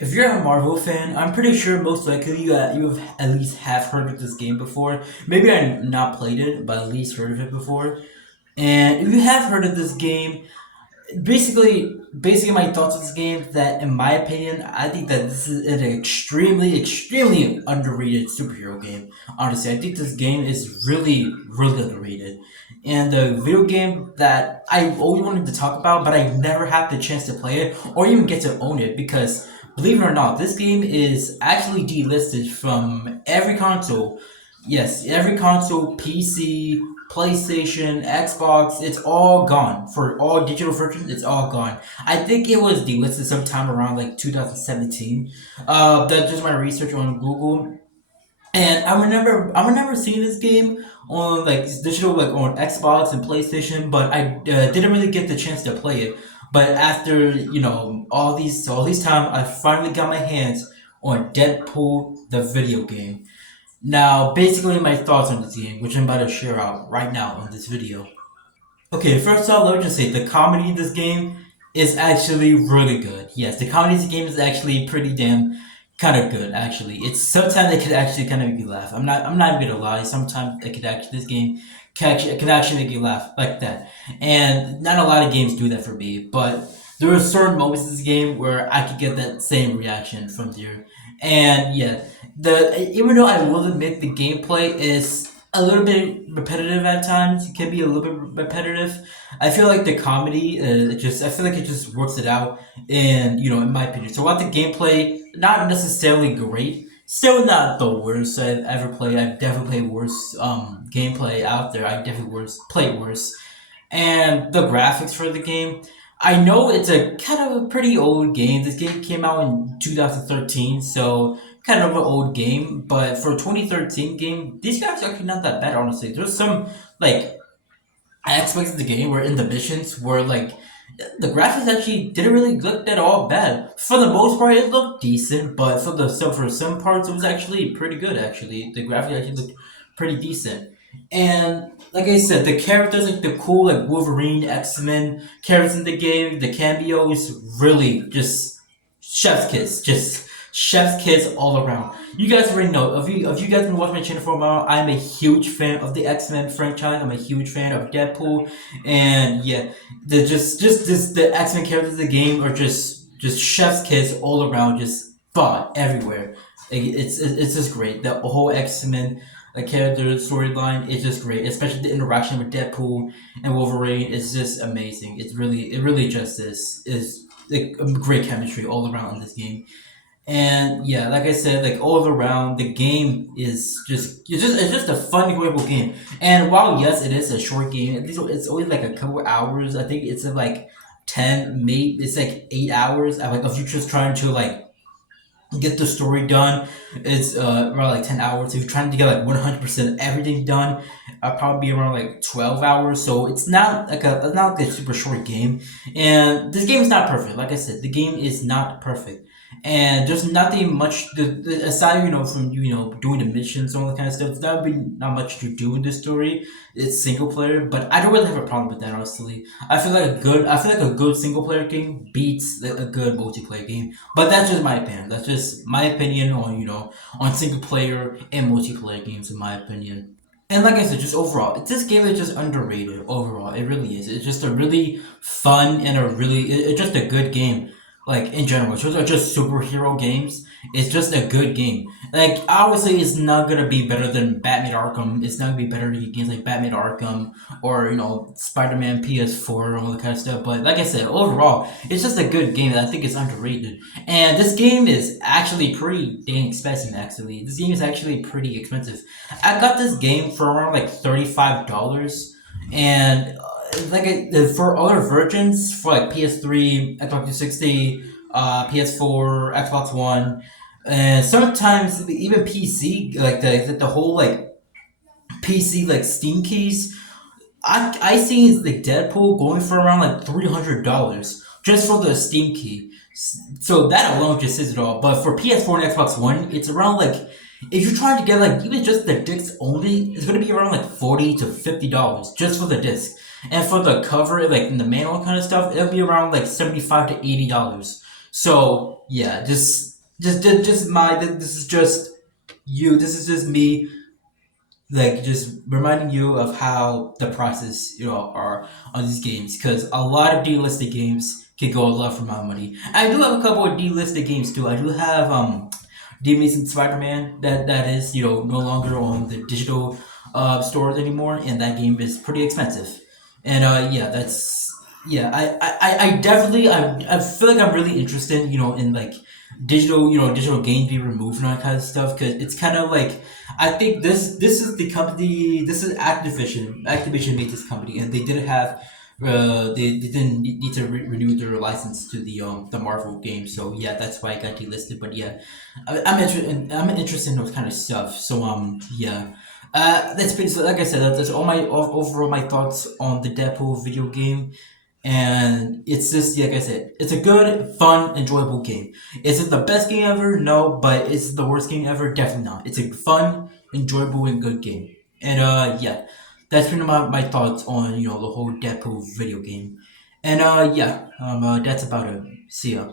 If you're a Marvel fan, I'm pretty sure most likely you have at least have heard of this game before. Maybe I not played it, but at least heard of it before. And if you have heard of this game, basically my thoughts on this game that in my opinion I think that this is an extremely underrated superhero game. Honestly, I think this game is really underrated, and the video game that I always wanted to talk about but I never had the chance to play it or even get to own it because believe it or not, this game is actually delisted from every console. Yes, every console, PC, PlayStation, Xbox, it's all gone. For all digital versions, it's all gone. I think it was delisted sometime around like 2017. That's just my research on Google. And I remember seeing this game on like digital, like on Xbox and PlayStation, but I didn't really get the chance to play it. But after all these time, I finally got my hands on Deadpool the video game. Now, basically, my thoughts on this game, which I'm about to share out right now on this video. Okay, first off, let me just say the comedy in this game is actually really good. Yes, the comedy in this game is actually pretty damn kind of good. Actually, it's sometimes it could actually kind of make you laugh. I'm not even gonna lie. Sometimes it could actually this game can actually make you laugh like that. And not a lot of games do that for me, but there are certain moments in this game where I could get that same reaction from there. And yeah, the even though I will admit the gameplay is a little bit repetitive at times. It can be a little bit repetitive. I feel like the comedy, I feel like it just works it out, and in my opinion. So while the gameplay not necessarily great, still not the worst I've ever played. I've definitely played worse gameplay out there. I definitely played worse, and the graphics for the game. I know it's a kind of a pretty old game. This game came out in 2013, so kind of an old game. But for a 2013 game, these graphics are actually not that bad, honestly. There's some like aspects of the game where in the missions where like the graphics actually didn't really look at all bad. For the most part, it looked decent, but for some parts, it was actually pretty good. Actually, the graphics actually looked pretty decent. And like I said, the characters like the cool like Wolverine, X Men characters in the game, the cameos really just chef's kiss, just chef's kiss all around. You guys already know. If you guys been watching my channel for a while, I'm a huge fan of the X Men franchise. I'm a huge fan of Deadpool, and yeah, the X Men characters in the game are just chef's kiss all around, just fun everywhere. It's just great. The whole X Men like character storyline is just great, especially the interaction with Deadpool and Wolverine is just amazing. It really just is like a great chemistry all around in this game. And yeah, like I said, like all around, the game is just a fun, enjoyable game. And while yes, it is a short game, at least it's only like a couple hours. I think it's like 10, maybe it's like 8 hours. Like if you're just trying to like get the story done, it's around like 10 hours. If you're trying to get like 100% everything done, probably be around like 12 hours. So it's not like a super short game. And this game is not perfect. Like I said, the game is not perfect. And there's nothing much aside from doing the missions and all that kind of stuff. That would be not much to do in this story. It's single player, but I don't really have a problem with that honestly. I feel like a good single player game beats a good multiplayer game. But that's just my opinion. That's just my opinion on on single player and multiplayer games in my opinion. And like I said, just overall, this game is just underrated. Overall, it really is. It's just a really fun and it's just a good game. Like in general, those are just superhero games. It's just a good game. Like I would say, it's not gonna be better than Batman Arkham. It's not gonna be better than games like Batman Arkham or Spider Man PS4 and all that kind of stuff. But like I said, overall, it's just a good game that I think is underrated. And this game is actually pretty dang expensive. Actually, this game is actually pretty expensive. I got this game for around like $35, and for other versions for like PS3, Xbox 360, PS4, Xbox One, and sometimes even PC, like the whole like PC like Steam keys. I seen like Deadpool going for around like $300 just for the Steam key. So that alone just says it all. But for PS4 and Xbox One, it's around like if you're trying to get like even just the discs only, it's gonna be around like $40 to $50 just for the disc. And for the cover, like in the manual kind of stuff, it'll be around like $75 to $80. So yeah, just This is just you. This is just me, like just reminding you of how the process are on these games, because a lot of delisted games can go a lot for my money. I do have a couple of delisted games too. I do have The Amazing Spider-Man that is no longer on the digital stores anymore, and that game is pretty expensive. And yeah, that's yeah. I definitely I feel like I'm really interested in like digital games being removed and all that kind of stuff, because it's kind of like I think this is the company. This is Activision. Activision made this company, and they didn't have. They didn't need to renew their license to the Marvel game, so yeah, that's why I got delisted. But yeah, I'm interested in those kind of stuff. So yeah, that's pretty. So like I said, that's all my overall my thoughts on the Deadpool video game, and it's just like I said, it's a good, fun, enjoyable game. Is it the best game ever? No, but is it the worst game ever? Definitely not. It's a fun, enjoyable, and good game. And yeah, that's pretty much my thoughts on the whole Deadpool video game. And yeah, that's about it. See ya.